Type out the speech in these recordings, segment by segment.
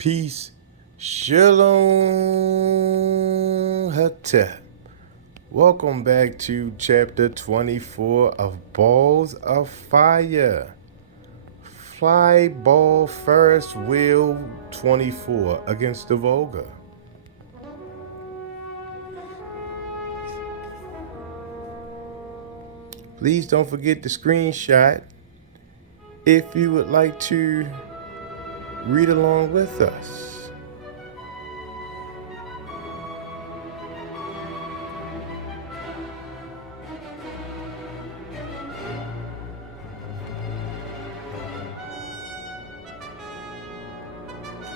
Peace. Shalom Hatep. Welcome back to chapter 24 of Balls of Fire. Fly Ball First Wheel 24 against the Volga. Please don't forget the screenshot if you would like to read along with us.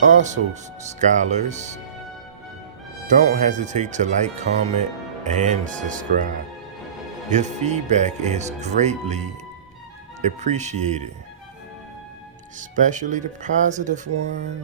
Also, scholars, don't hesitate to like, comment, and subscribe. Your feedback is greatly appreciated, especially the positive one.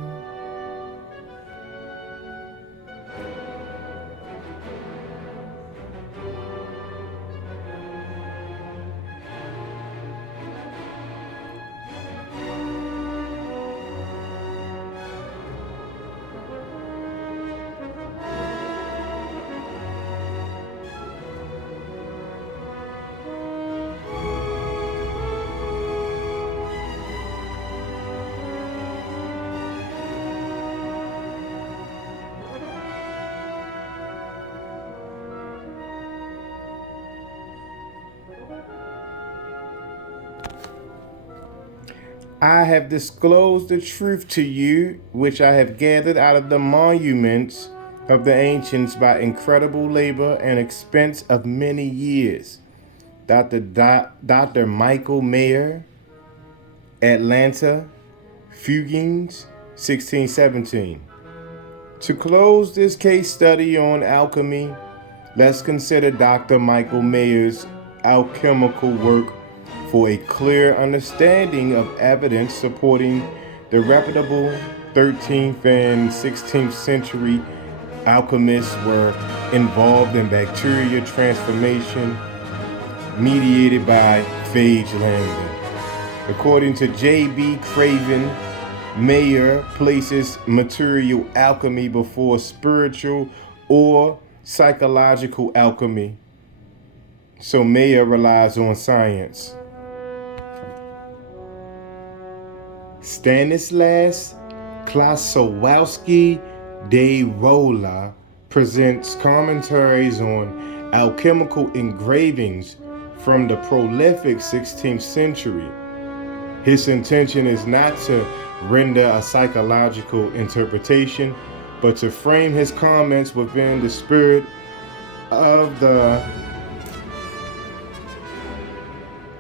I have disclosed the truth to you, which I have gathered out of the monuments of the ancients by incredible labor and expense of many years. Dr. Michael Mayer, Atlanta, Fugains, 1617. To close this case study on alchemy, let's consider Dr. Michael Mayer's alchemical work for a clear understanding of evidence supporting the reputable 13th and 16th century alchemists were involved in bacteria transformation mediated by phage landing. According to J.B. Craven, Mayer places material alchemy before spiritual or psychological alchemy. So Mayer relies on science. Stanislas Klasowski de Rola presents commentaries on alchemical engravings from the prolific 16th century. His intention is not to render a psychological interpretation, but to frame his comments within the spirit of the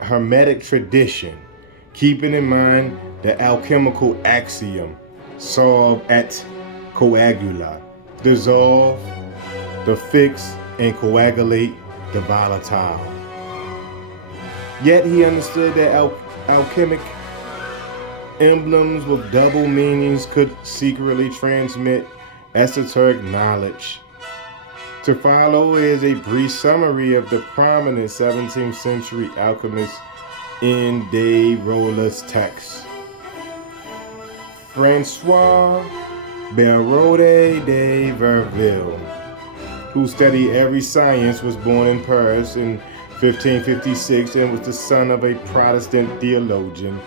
Hermetic tradition, keeping in mind the alchemical axiom, solve et coagula, dissolve the fixed and coagulate the volatile. Yet he understood that alchemic emblems with double meanings could secretly transmit esoteric knowledge. To follow is a brief summary of the prominent 17th century alchemists in de Rola's text. Francois Barraud de Verville, who studied every science, was born in Paris in 1556 and was the son of a Protestant theologian.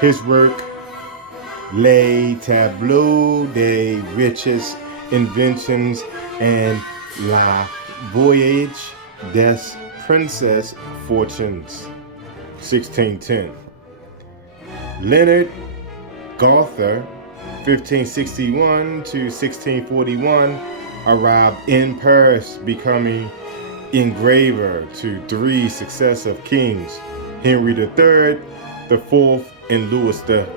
His work, Les Tableaux des Riches Inventions and La Voyage des Princesses Fortunes, 1610. Leonard Gother, 1561 to 1641, arrived in Paris, becoming engraver to three successive kings, Henry III, the Fourth, and Louis the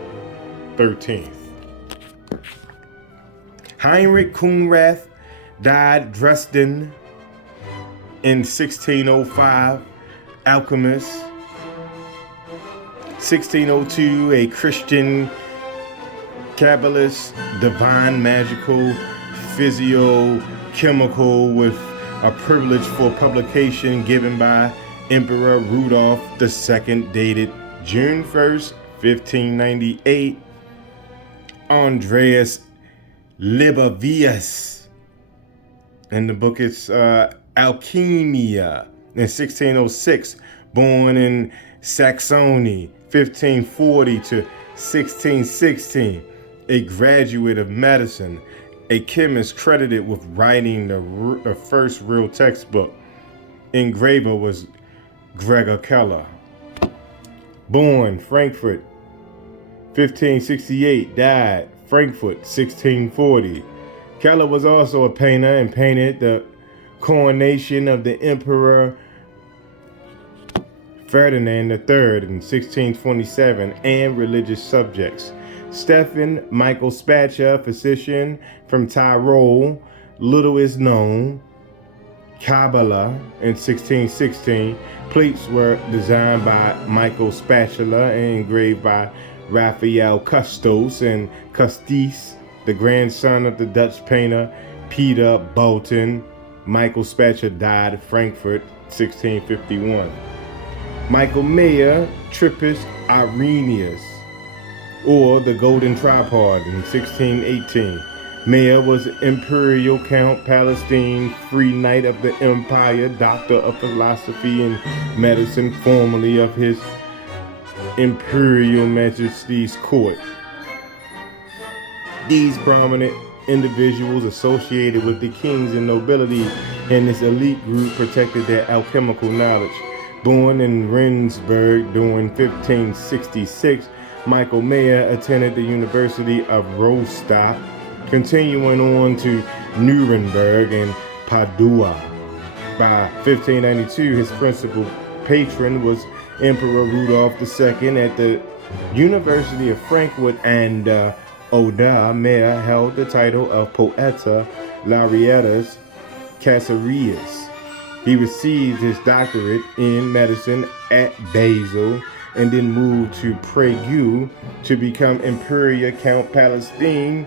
13th. Heinrich Kunrath died Dresden in 1605, alchemist. 1602, a Christian Kabbalist, divine, magical, physio-chemical, with a privilege for publication given by Emperor Rudolph II, dated June 1st, 1598. Andreas Libavius. And the book is Alchemia. In 1606, born in Saxony, 1540 to 1616, a graduate of medicine, a chemist credited with writing the first real textbook. Engraver was Gregor Keller. Born Frankfurt, 1568, died Frankfurt, 1640. Keller was also a painter and painted the coronation of the Emperor Ferdinand III in 1627 and religious subjects. Stephen Michael Spatcher, physician from Tyrol, little is known. Kabbalah in 1616. Plates were designed by Michael Spatula and engraved by Raphael Custos and Custis, the grandson of the Dutch painter Peter Bolton. Michael Spatcher died at Frankfurt, 1651. Michael Mayer, Trippus Irenaeus, or the Golden Tripod in 1618. Mayer was Imperial Count Palestine, Free Knight of the Empire, Doctor of Philosophy and Medicine, formerly of His Imperial Majesty's Court. These prominent individuals associated with the kings and nobility and this elite group protected their alchemical knowledge. Born in Rendsburg during 1566, Michael Mayer attended the University of Rostock, continuing on to Nuremberg and Padua. By 1592, his principal patron was Emperor Rudolf II. At the University of Frankfurt and Oder, Mayer held the title of Poeta Laureatus Caesarius. He received his doctorate in medicine at Basel and then moved to Prague to become Imperial Count Palestine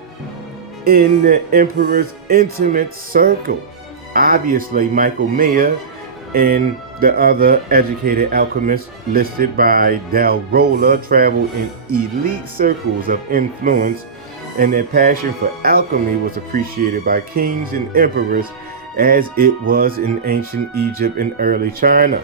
in the emperor's intimate circle. Obviously, Michael Mayer and the other educated alchemists listed by Del Rolla traveled in elite circles of influence, and their passion for alchemy was appreciated by kings and emperors as it was in ancient Egypt and early China.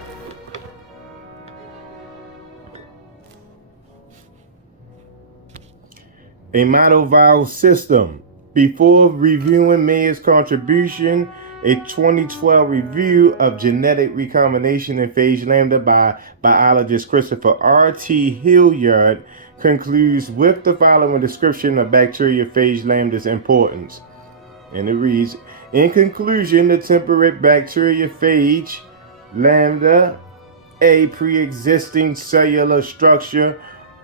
A mitoviral system. Before reviewing Mayer's contribution, a 2012 review of genetic recombination in phage lambda by biologist Christopher R.T. Hilliard concludes with the following description of bacteriophage lambda's importance. And it reads, in conclusion, the temperate bacteriophage lambda, a pre-existing cellular structure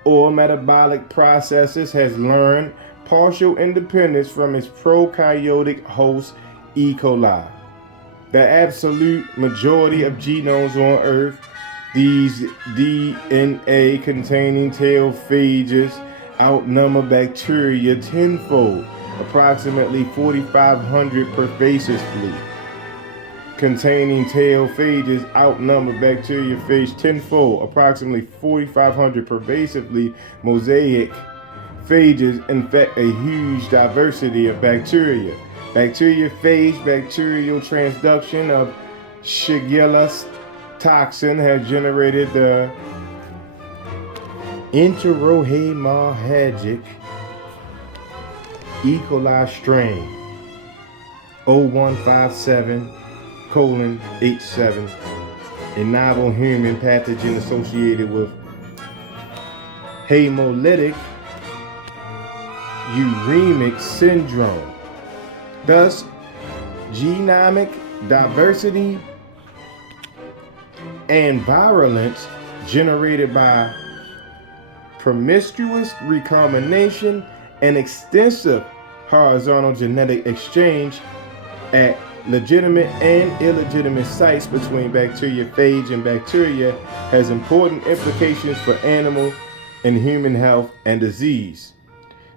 or metabolic processes, has learned partial independence from its prokaryotic host E. coli. The absolute majority of genomes on Earth, these DNA containing tailphages, outnumber bacteria tenfold, approximately 4,500 pervasively. Containing tailphages outnumber bacteriophage tenfold, approximately 4,500 pervasively. Mosaic phages infect a huge diversity of bacteria. Bacteriophage bacterial transduction of Shigella toxin has generated the enterohemorrhagic E. coli strain 0157:H7, a novel human pathogen associated with hemolytic uremic syndrome. Thus, genomic diversity and virulence generated by promiscuous recombination and extensive horizontal genetic exchange at legitimate and illegitimate sites between bacteriophage and bacteria has important implications for animal and human health and disease.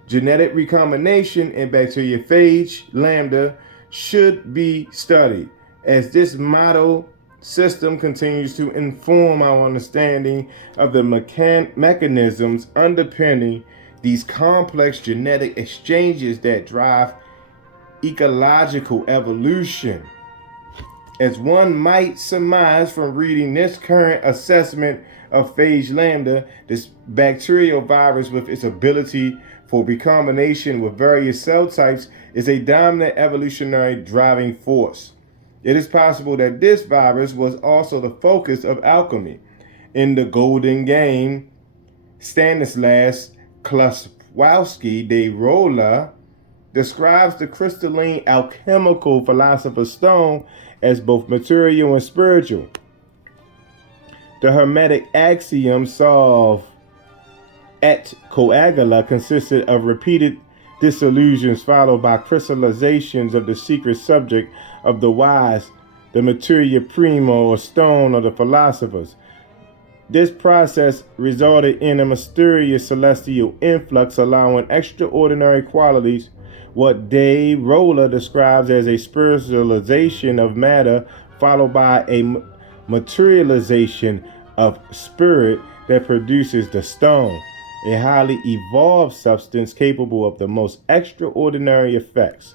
Genetic recombination in bacteriophage lambda should be studied, as this model system continues to inform our understanding of the mechanisms underpinning these complex genetic exchanges that drive ecological evolution. As one might surmise from reading this current assessment of phage lambda, this bacterial virus with its ability for recombination with various cell types is a dominant evolutionary driving force. It is possible that this virus was also the focus of alchemy. In The Golden Game, Stanislas Kluswowski de Rolla describes the crystalline alchemical philosopher's stone as both material and spiritual. The Hermetic axiom solve et coagula consisted of repeated dissolutions followed by crystallizations of the secret subject of the wise, the materia prima or stone of the philosophers. This process resulted in a mysterious celestial influx allowing extraordinary qualities, what de Rolla describes as a spiritualization of matter followed by a materialization of spirit that produces the stone, a highly evolved substance capable of the most extraordinary effects.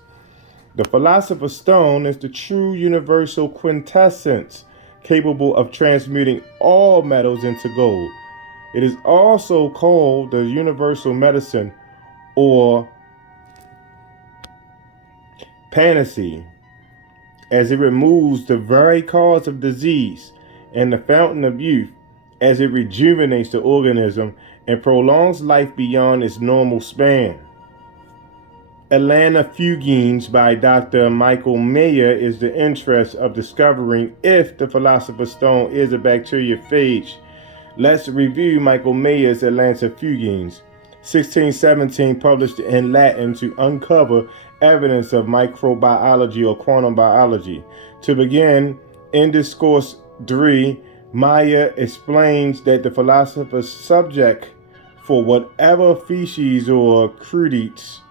The philosopher's stone is the true universal quintessence, capable of transmuting all metals into gold. It is also called the universal medicine or panacea, as it removes the very cause of disease, and the fountain of youth, as it rejuvenates the organism and prolongs life beyond its normal span. Atlanta Fugaines by Dr. Michael Mayer is the interest of discovering if the philosopher's stone is a bacteriophage. Let's review Michael Mayer's Atlanta Fugaines, 1617, published in Latin to uncover evidence of microbiology or quantum biology. To begin, in Discourse 3, Mayer explains that the philosopher's subject for whatever feces or crudities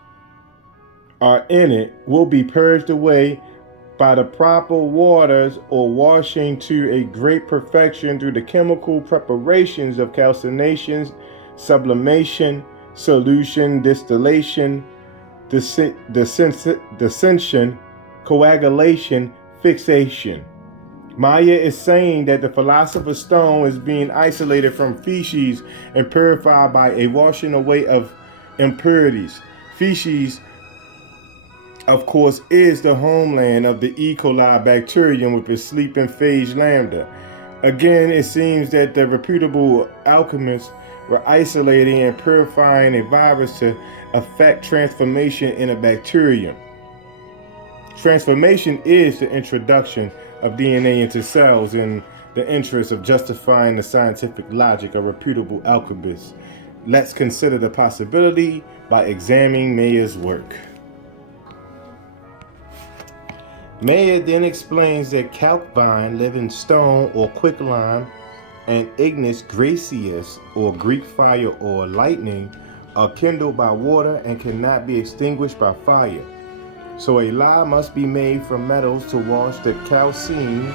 are in it will be purged away by the proper waters or washing to a great perfection through the chemical preparations of calcination, sublimation, solution, distillation, dissension, coagulation, fixation. Maya is saying that the philosopher's stone is being isolated from feces and purified by a washing away of impurities. Feces, of course, is the homeland of the E. coli bacterium with its sleeping phage lambda. Again, it seems that the reputable alchemists were isolating and purifying a virus to effect transformation in a bacterium. Transformation is the introduction of DNA into cells in the interest of justifying the scientific logic of reputable alchemists. Let's consider the possibility by examining Mayer's work. Mayer then explains that calcvine, living stone or quicklime, and ignis gracius or Greek fire or lightning are kindled by water and cannot be extinguished by fire. So a lye must be made from metals to wash the calcine,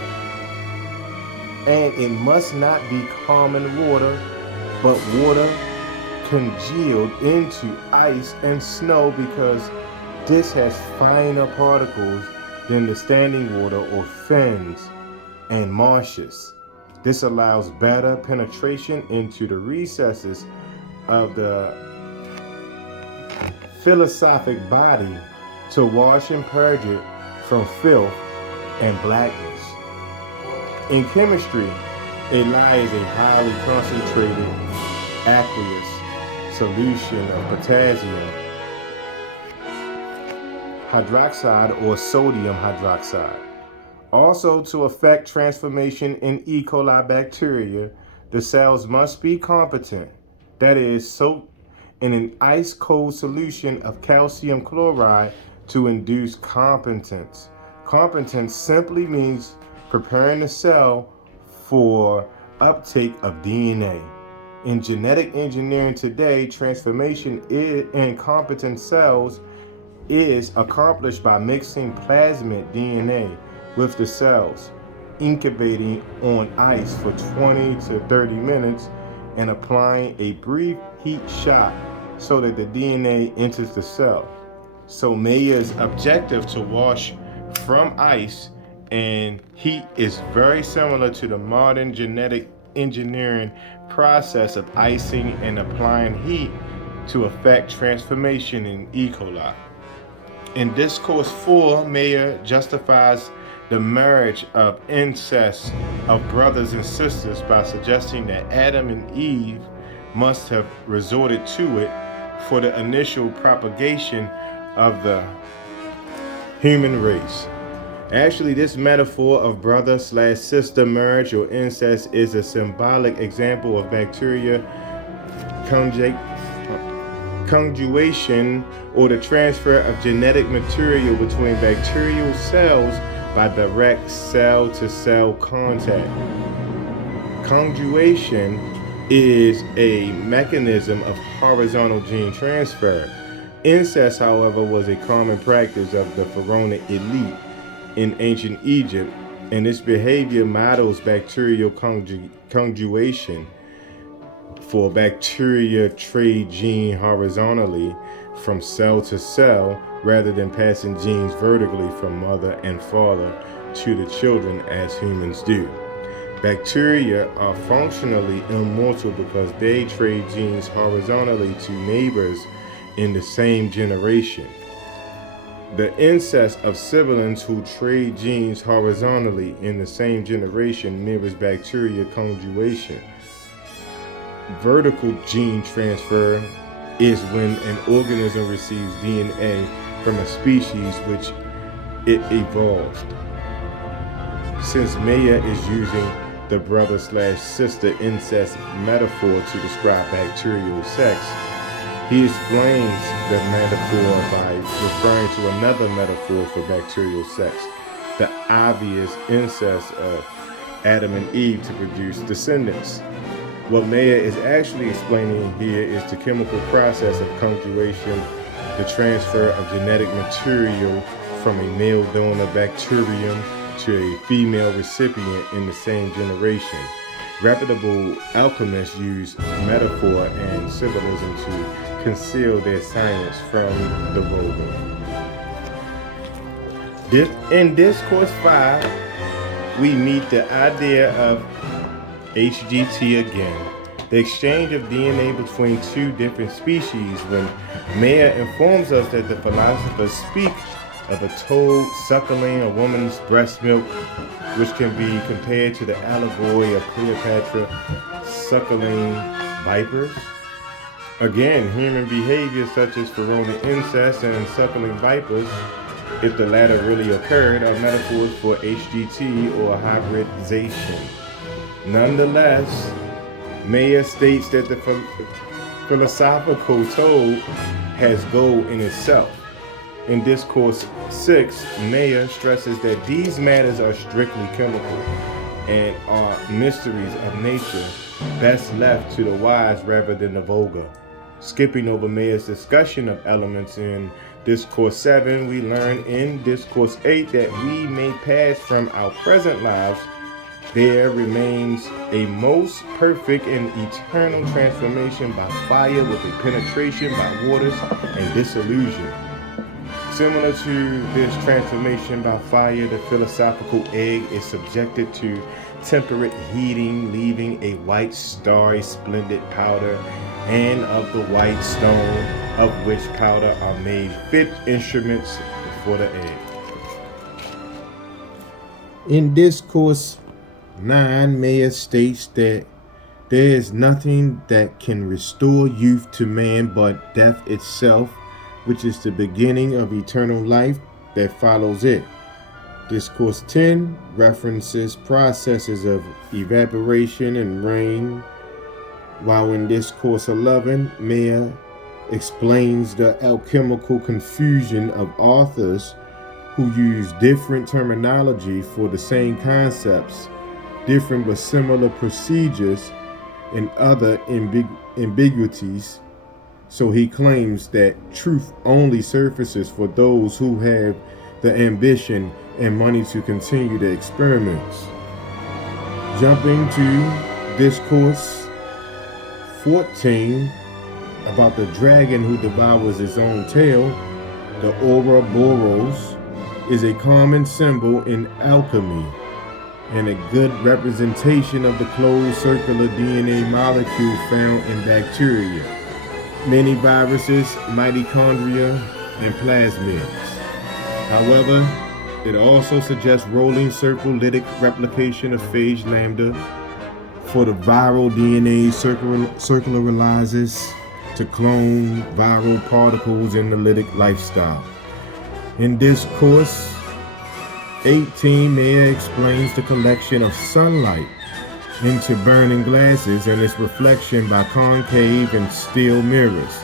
and it must not be common water, but water congealed into ice and snow, because this has finer particles than the standing water or fens and marshes. This allows better penetration into the recesses of the philosophic body to wash and purge it from filth and blackness. In chemistry, a lye is a highly concentrated aqueous solution of potassium hydroxide or sodium hydroxide. Also, to effect transformation in E. coli bacteria, the cells must be competent, that is, soaked in an ice-cold solution of calcium chloride to induce competence. Competence simply means preparing the cell for uptake of DNA. In genetic engineering today, transformation in competent cells is accomplished by mixing plasmid DNA with the cells, incubating on ice for 20 to 30 minutes, and applying a brief heat shock so that the DNA enters the cell. So Maya's objective to wash from ice and heat is very similar to the modern genetic engineering process of icing and applying heat to affect transformation in E. coli. In Discourse 4, Maya justifies the marriage of incest of brothers and sisters by suggesting that Adam and Eve must have resorted to it for the initial propagation of the human race. Actually, this metaphor of brother/sister marriage or incest is a symbolic example of bacteria conjugation, or the transfer of genetic material between bacterial cells by direct cell-to-cell contact. Conjugation is a mechanism of horizontal gene transfer. Incest, however, was a common practice of the pharaonic elite in ancient Egypt, and its behavior models bacterial conjugation, for bacteria trade gene horizontally from cell to cell rather than passing genes vertically from mother and father to the children as humans do. Bacteria are functionally immortal because they trade genes horizontally to neighbors in the same generation. The incest of siblings who trade genes horizontally in the same generation mirrors bacteria conjugation. Vertical gene transfer is when an organism receives DNA from a species which it evolved. Since Maya is using the brother/sister incest metaphor to describe bacterial sex, he explains the metaphor by referring to another metaphor for bacterial sex, the obvious incest of Adam and Eve to produce descendants. What Maya is actually explaining here is the chemical process of conjugation, the transfer of genetic material from a male donor bacterium to a female recipient in the same generation. Reputable alchemists use metaphor and symbolism to conceal their science from the vulgar. In Discourse 5, we meet the idea of HGT again, the exchange of DNA between two different species, when Maya informs us that the philosophers speak of a toad suckling a woman's breast milk, which can be compared to the allegory of Cleopatra suckling vipers. Again, human behavior such as pharaonic incest and suckling vipers, if the latter really occurred, are metaphors for HGT or hybridization. Nonetheless, Maya states that the philosophical toad has goal in itself. In Discourse 6, Maya stresses that these matters are strictly chemical and are mysteries of nature best left to the wise rather than the vulgar. Skipping over Maya's discussion of elements in Discourse 7, we learn in Discourse 8 that we may pass from our present lives. There remains a most perfect and eternal transformation by fire with a penetration by waters and dissolution. Similar to this transformation by fire, the philosophical egg is subjected to temperate heating, leaving a white, starry, splendid powder, and of the white stone of which powder are made fit instruments for the egg. In Discourse 9, Maya states that there is nothing that can restore youth to man but death itself, which is the beginning of eternal life that follows it. Discourse 10 references processes of evaporation and rain, while in Discourse 11, Maya explains the alchemical confusion of authors who use different terminology for the same concepts, different but similar procedures, and other ambiguities. So he claims that truth only surfaces for those who have the ambition and money to continue the experiments. Jumping to Discourse 14 about the dragon who devours his own tail, The Ouroboros is a common symbol in alchemy and a good representation of the closed circular DNA molecule found in bacteria, many viruses, mitochondria, and plasmids. However, it also suggests rolling circle lytic replication of phage lambda for the viral DNA circularizes to clone viral particles in the lytic lifestyle. In Discourse 18, Meyer explains the collection of sunlight into burning glasses and its reflection by concave and steel mirrors.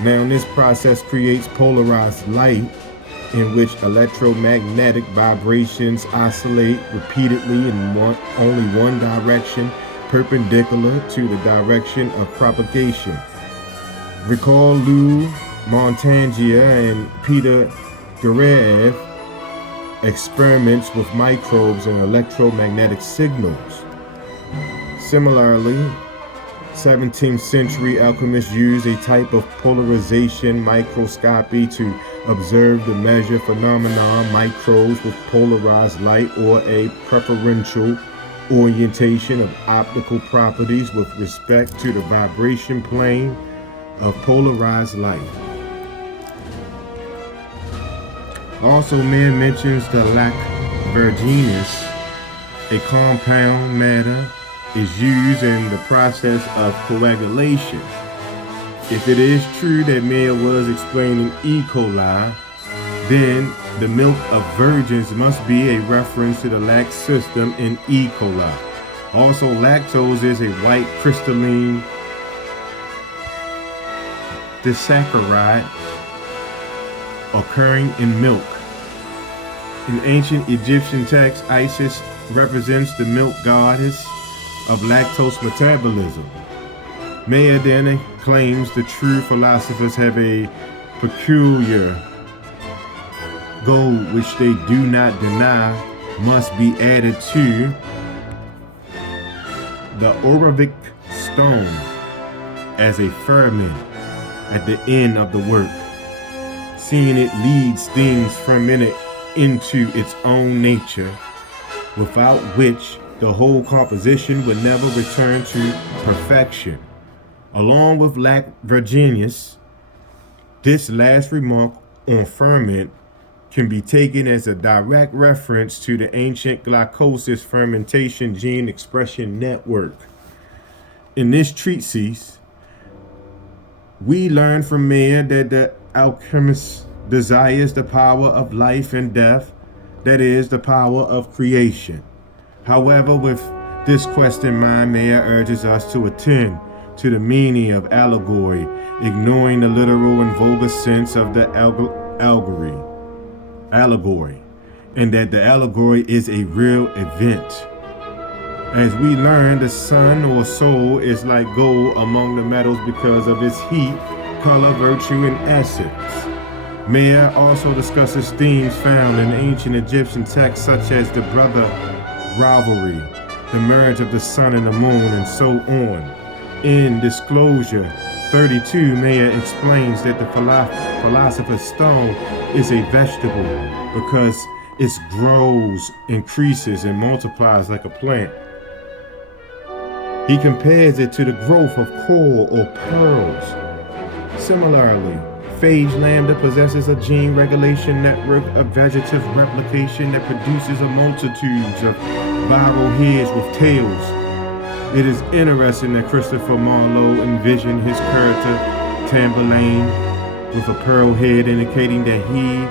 Now, this process creates polarized light in which electromagnetic vibrations oscillate repeatedly in only one direction, perpendicular to the direction of propagation. Recall Lou Montagnier and Peter Gurev experiments with microbes and electromagnetic signals. Similarly, 17th century alchemists used a type of polarization microscopy to observe the measure phenomenon microbes with polarized light, or a preferential orientation of optical properties with respect to the vibration plane of polarized light. Also, Meyer mentions the lac virginis, a compound matter is used in the process of coagulation. If it is true that Meyer was explaining E. coli, then the milk of virgins must be a reference to the lac system in E. coli. Also, lactose is a white crystalline disaccharide occurring in milk. In ancient Egyptian texts, Isis represents the milk goddess of lactose metabolism. Meyer then claims the true philosophers have a peculiar gold which they do not deny must be added to the Aurivik stone as a ferment at the end of the work, seeing it leads things fermented into its own nature, without which the whole composition would never return to perfection. Along with lac virginis, this last remark on ferment can be taken as a direct reference to the ancient glycolysis fermentation gene expression network. In this treatise, we learn from Meyer that the alchemist desires the power of life and death, that is, the power of creation. However, with this quest in mind, Meyer urges us to attend to the meaning of allegory, ignoring the literal and vulgar sense of the allegory, and that the allegory is a real event. As we learn, the sun or soul is like gold among the metals because of its heat, color, virtue, and essence. Meyer also discusses themes found in ancient Egyptian texts such as the brother rivalry, the marriage of the sun and the moon, and so on. In Disclosure 32, Meyer explains that the philosopher's stone is a vegetable because it grows, increases, and multiplies like a plant. He compares it to the growth of coral or pearls. Similarly, phage lambda possesses a gene regulation network of vegetative replication that produces a multitude of viral heads with tails. It is interesting that Christopher Marlowe envisioned his character Tamburlaine with a pearl head, indicating that he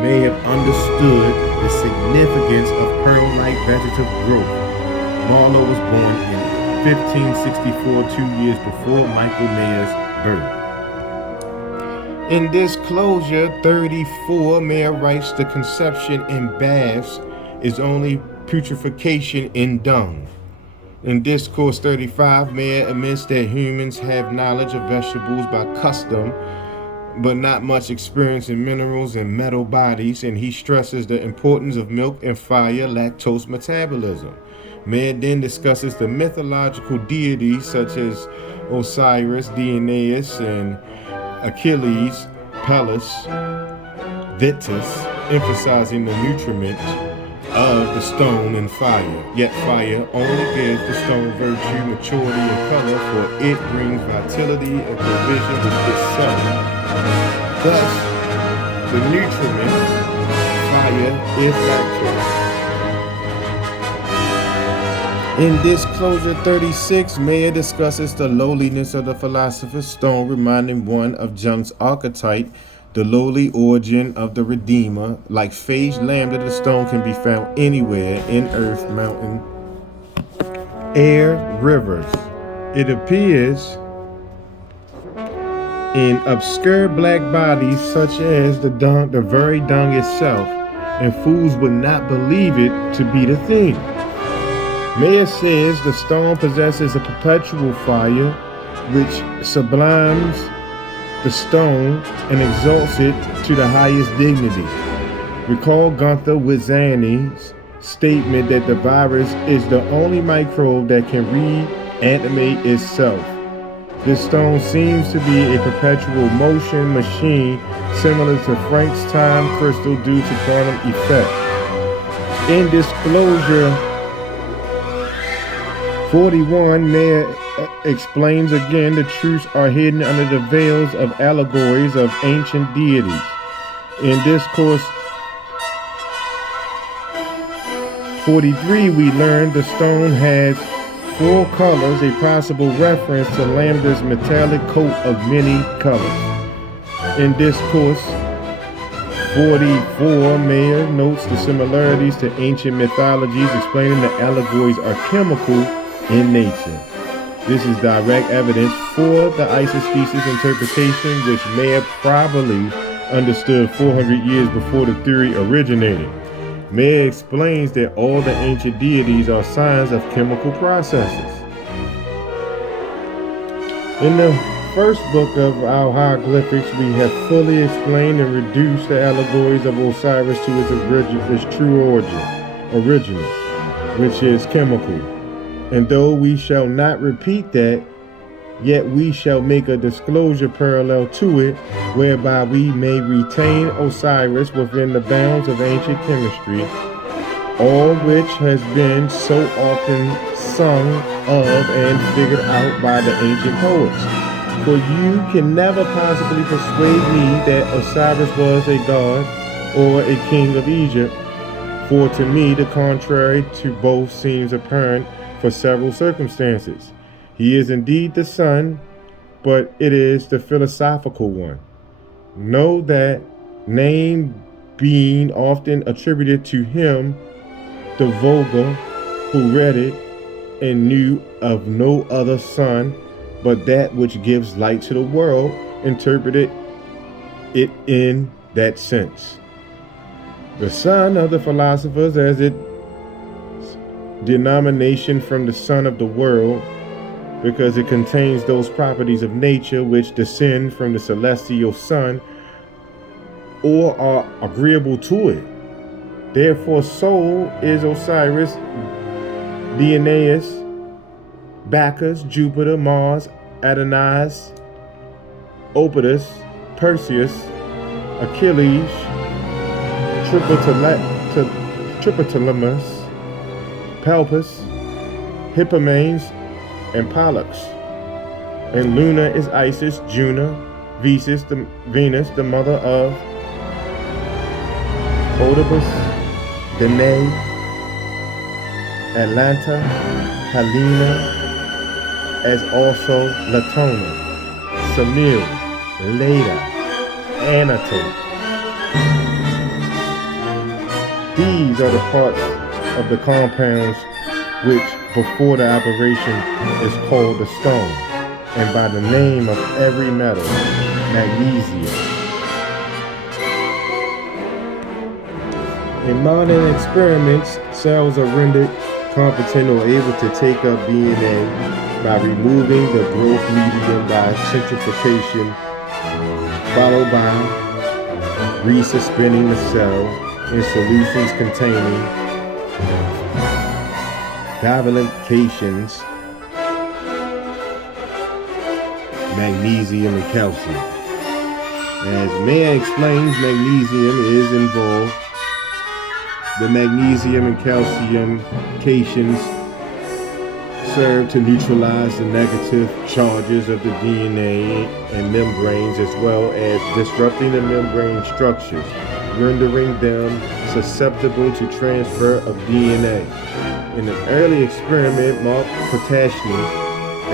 may have understood the significance of pearl-like vegetative growth. Marlowe was born in 1564, 2 years before Michael Mayer's birth. In Disclosure 34, Meyer writes the conception in baths is only putrefaction in dung. In Discourse 35, Meyer admits that humans have knowledge of vegetables by custom, but not much experience in minerals and metal bodies, and he stresses the importance of milk and fire lactose metabolism. Meyer then discusses the mythological deities such as Osiris, Dionysus, and Achilles, Peleus, vitus, emphasizing the nutriment of the stone and fire. Yet fire only gives the stone virtue, maturity, and color, for it brings vitality and provision with itself. Thus, the nutriment, fire, is lactose. In Disclosure 36, Mayer discusses the lowliness of the philosopher's stone, reminding one of Jung's archetype, the lowly origin of the Redeemer. Like phage lambda, the stone can be found anywhere in earth, mountain, air, rivers. It appears in obscure black bodies such as the very dung itself, and fools would not believe it to be the thing. Mayer says the stone possesses a perpetual fire which sublimes the stone and exalts it to the highest dignity. Recall Gunther Wisani's statement that the virus is the only microbe that can reanimate itself. This stone seems to be a perpetual motion machine similar to Frank's time crystal due to quantum effect. In Disclosure 41, Mayer explains again the truths are hidden under the veils of allegories of ancient deities. In Discourse 43, we learn the stone has 4 colors, a possible reference to Lambda's metallic coat of many colors. In Discourse 44, Mayer notes the similarities to ancient mythologies, explaining that allegories are chemical in nature. This is direct evidence for the isosthesis interpretation, which Mayer probably understood 400 years before the theory originated. Mayer explains that all the ancient deities are signs of chemical processes. In the first book of our hieroglyphics, we have fully explained and reduced the allegories of Osiris to its true original, which is chemical. And though we shall not repeat that, yet we shall make a disclosure parallel to it, whereby we may retain Osiris within the bounds of ancient chemistry, all which has been so often sung of and figured out by the ancient poets. For you can never possibly persuade me that Osiris was a god or a king of Egypt, for to me the contrary to both seems apparent for several circumstances. He is indeed the sun, but it is the philosophical one. Know that name being often attributed to him, the vulgar who read it and knew of no other sun but that which gives light to the world, interpreted it in that sense. The sun of the philosophers, as it denomination from the sun of the world, because it contains those properties of nature which descend from the celestial sun or are agreeable to it. Therefore, Sol is Osiris, Dioneus, Bacchus, Jupiter, Mars, Adonis, Oedipus, Perseus, Achilles, Triptolemus, Palpus, Hippomenes, and Pollux. And Luna is Isis, Juno, Venus, the mother of Oedipus, Danae, Atlanta, Helena, as also Latona, Semele, Leda, Anatope. These are the parts of the compounds which before the operation is called the stone, and by the name of every metal, magnesia. In modern experiments, cells are rendered competent or able to take up DNA by removing the growth medium by centrifugation, followed by resuspending the cell in solutions containing divalent magnesium and calcium. As Mayer explains, magnesium is involved. The magnesium and calcium cations serve to neutralize the negative charges of the DNA and membranes, as well as disrupting the membrane structures, rendering them susceptible to transfer of DNA. In an early experiment, Mark Potashny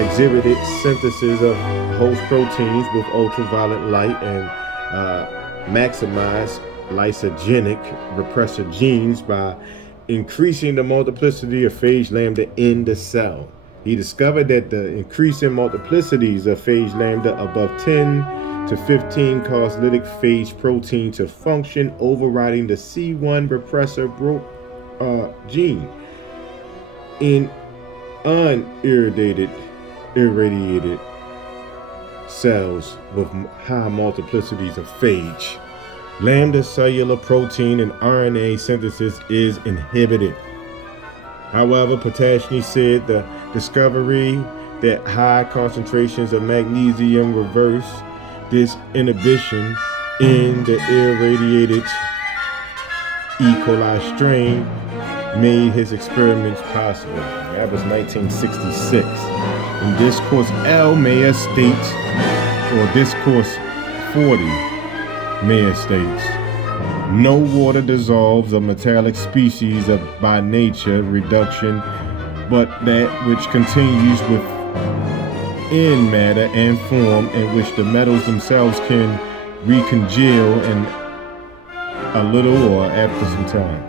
exhibited synthesis of host proteins with ultraviolet light and maximized lysogenic repressor genes by increasing the multiplicity of phage lambda in the cell. He discovered that the increasing multiplicities of phage lambda above 10 to 15 caused lytic phage protein to function, overriding the C1 repressor gene. In unirradiated cells with high multiplicities of phage, lambda cellular protein and RNA synthesis is inhibited. However, Potashny said the discovery that high concentrations of magnesium reverse this inhibition in the irradiated E. coli strain made his experiments possible. That was 1966. In Discourse L, Mayer states, or Discourse 40, Mayer states, no water dissolves a metallic species of by nature reduction, but that which continues within matter and form, in which the metals themselves can recongeal in a little or after some time.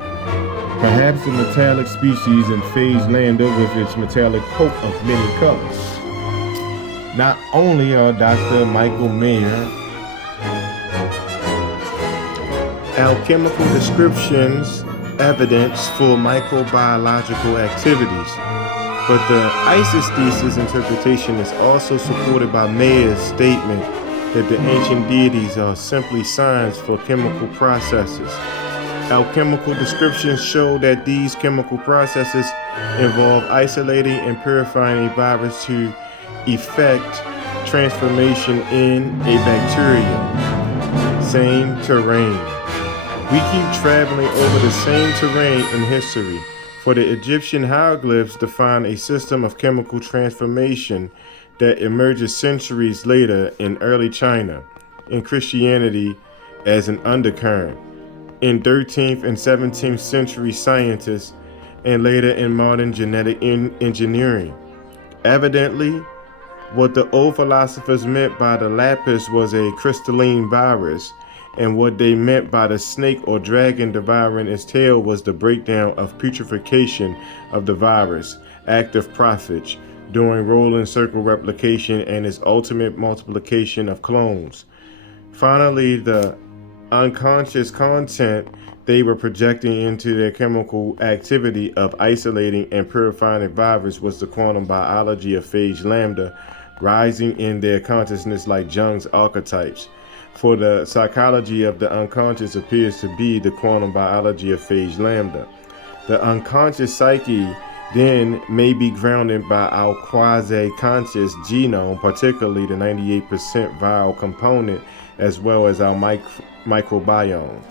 Perhaps a metallic species in phage lambda with its metallic coat of many colors. Not only are Dr. Michael Mayer alchemical descriptions evidence for microbiological activities, but the isosthesis interpretation is also supported by Mayer's statement that the ancient deities are simply signs for chemical processes. Alchemical descriptions show that these chemical processes involve isolating and purifying a virus to effect transformation in a bacteria. Same terrain. We keep traveling over the same terrain in history, for the Egyptian hieroglyphs define a system of chemical transformation that emerges centuries later in early China, in Christianity as an undercurrent, in 13th and 17th century scientists, and later in modern genetic engineering. Evidently, what the old philosophers meant by the lapis was a crystalline virus, and what they meant by the snake or dragon devouring its tail was the breakdown of putrefaction of the virus, active prophage, during rolling circle replication and its ultimate multiplication of clones. Finally, the unconscious content they were projecting into their chemical activity of isolating and purifying a virus was the quantum biology of phage lambda, rising in their consciousness like Jung's archetypes. For the psychology of the unconscious appears to be the quantum biology of phage lambda. The unconscious psyche then may be grounded by our quasi-conscious genome, particularly the 98% viral component, as well as our microbiome.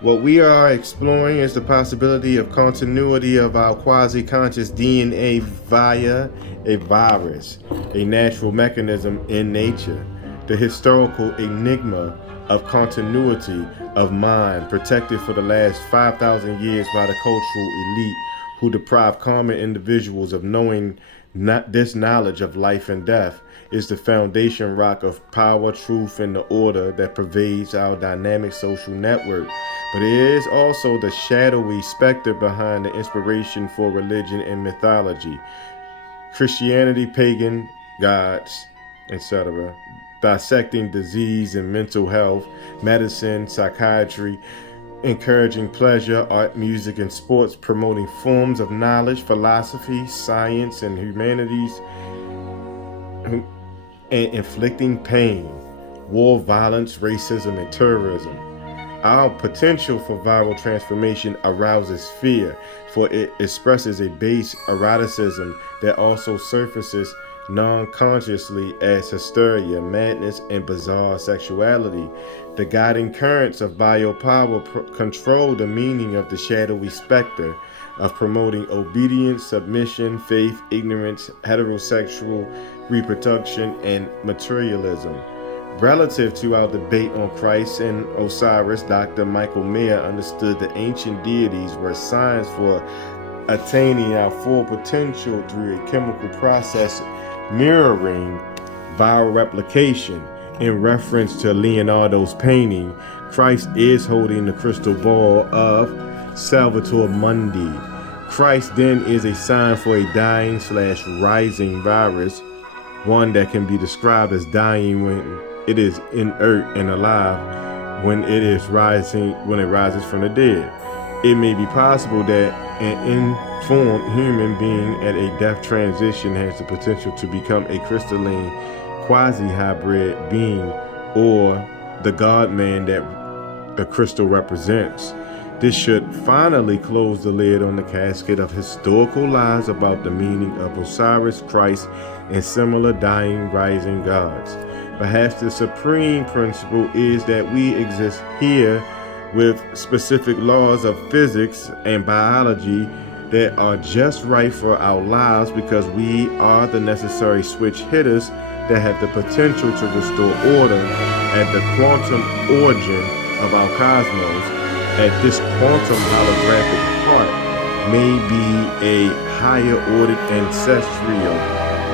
What we are exploring is the possibility of continuity of our quasi-conscious DNA via a virus, a natural mechanism in nature. The historical enigma of continuity of mind, protected for the last 5,000 years by the cultural elite who deprive common individuals of knowing this knowledge of life and death, is the foundation rock of power, truth, and the order that pervades our dynamic social network. But it is also the shadowy specter behind the inspiration for religion and mythology, Christianity, pagan gods, etc., dissecting disease and mental health, medicine, psychiatry, encouraging pleasure, art, music, and sports, promoting forms of knowledge, philosophy, science, and humanities, and inflicting pain, war, violence, racism, and terrorism. Our potential for viral transformation arouses fear, for it expresses a base eroticism that also surfaces non-consciously as hysteria, madness, and bizarre sexuality. The guiding currents of biopower control the meaning of the shadowy specter of promoting obedience, submission, faith, ignorance, heterosexual reproduction, and materialism. Relative to our debate on Christ and Osiris, Dr. Michael Mayer understood the ancient deities were signs for attaining our full potential through a chemical process mirroring viral replication. In reference to Leonardo's painting, Christ is holding the crystal ball of Salvator Mundi. Christ then is a sign for a dying/rising virus, one that can be described as dying when it is inert and alive when it rises from the dead. It may be possible that an informed human being at a death transition has the potential to become a crystalline quasi-hybrid being, or the God-man that the crystal represents. This should finally close the lid on the casket of historical lies about the meaning of Osiris, Christ, and similar dying, rising gods. Perhaps the supreme principle is that we exist here with specific laws of physics and biology that are just right for our lives because we are the necessary switch hitters that have the potential to restore order at the quantum origin of our cosmos. At this quantum holographic part may be a higher ordered ancestral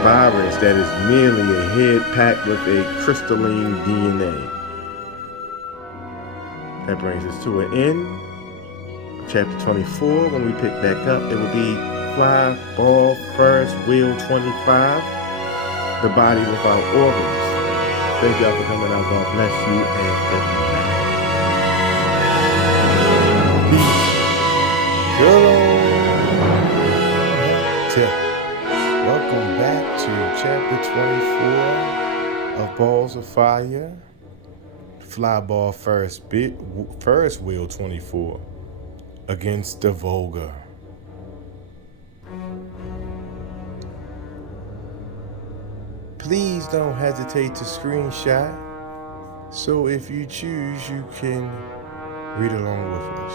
virus that is merely a head packed with a crystalline DNA. That brings us to an end. Chapter 24, when we pick back up, it will be Fly Ball Ferris Wheel 25, The Body Without Organs. Thank y'all for coming out. God bless you and good night. Welcome back to chapter 24 of Balls of Fire. Fly Ball Ferris Wheel 24 against the vulgar. Please don't hesitate to screenshot. So if you choose, you can read along with us.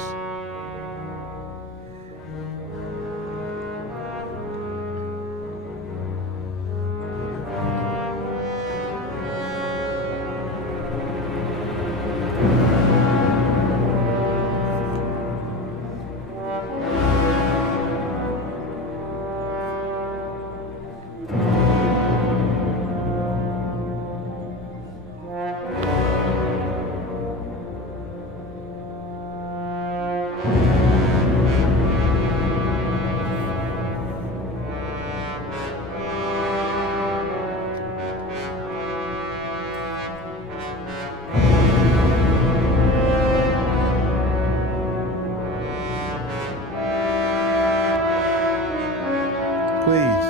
Please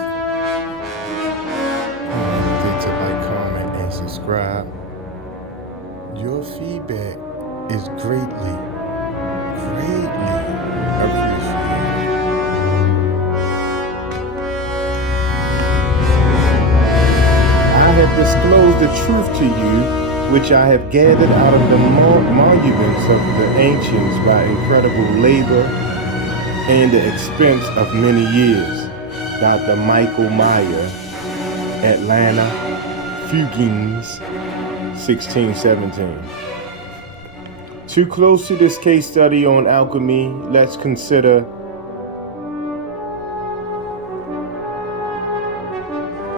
don't hesitate to like, comment, and subscribe. Your feedback is greatly appreciated. I have disclosed the truth to you, which I have gathered out of the monuments of the ancients by incredible labor and the expense of many years. Dr. Michael Mayer, Atlanta, Fugains, 1617. To close to this case study on alchemy, let's consider